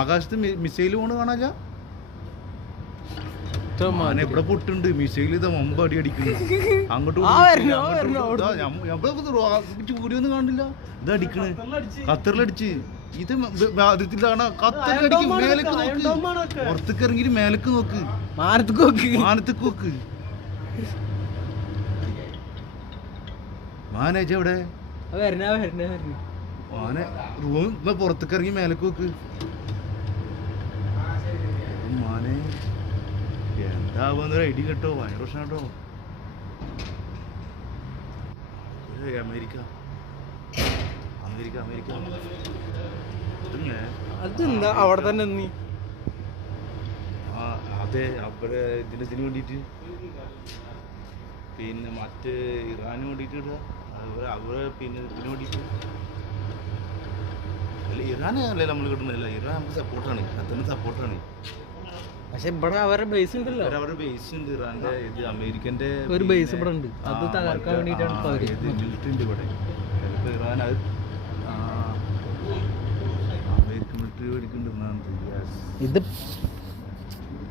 ആകാശത്ത് മിസൈൽ പോണ് കാണാല്ല. ഇവിടെ പൊട്ടുണ്ട് മിസൈൽ. ഇത് മുമ്പ് അടി അടിക്കുന്നു അങ്ങോട്ട് ചൂടിയൊന്നും കാണില്ല. ഇത് അടിക്കണ് ഖത്തറിലടിച്ച്. ഇത് അതിലാണ് ഖത്തറിലടിക്കും. മേലേക്ക് നോക്ക്, പുറത്തേക്ക് ഇറങ്ങി മേലേക്ക് നോക്ക്, മാനത്തേക്ക് നോക്ക്. മാനേജ എവിടെ? മാനെ റൂം പുറത്തേക്ക് ഇറങ്ങി മേലേക്ക് നോക്ക്. മാനെ എന്താവുന്നൊരു ഐഡിയ കേട്ടോ. ഭയങ്കര പ്രശ്നം കേട്ടോ. അമേരിക്ക അമേരിക്ക അമേരിക്ക അതെന്താ അവിടെ തന്നെ നീ? അതെ അവരെ ഇതിന് വേണ്ടിയിട്ട്, പിന്നെ മറ്റേ ഇറാന് വേണ്ടിയിട്ട് ഇടുക. അവരെ പിന്നെ ഇതിന് വേണ്ടിയിട്ട് അല്ല, ഇറാൻ അല്ലേ നമ്മൾ കിട്ടുന്നില്ല. ഇറാൻ നമുക്ക് സപ്പോർട്ടാണ്, അതിന് സപ്പോർട്ടാണ്. പക്ഷെ ഇവിടെ അവരുടെ ബേസ് ഉണ്ടല്ലോ. അവരുടെ ബേസ് ഉണ്ട് ഇറാന്റെ. ഇത് അമേരിക്കന്റെ ഒരു ബേസ് ഇവിടെ ഉണ്ട്. അത് തകർക്കാൻ വേണ്ടിയിട്ടാണ് മിലിറ്ററി ഉണ്ട് ഇവിടെ. ചിലപ്പോൾ ഇറാൻ അത് അമേരിക്കൻ മിലിറ്ററി മേടിക്കുന്നുണ്ട്. ഇത്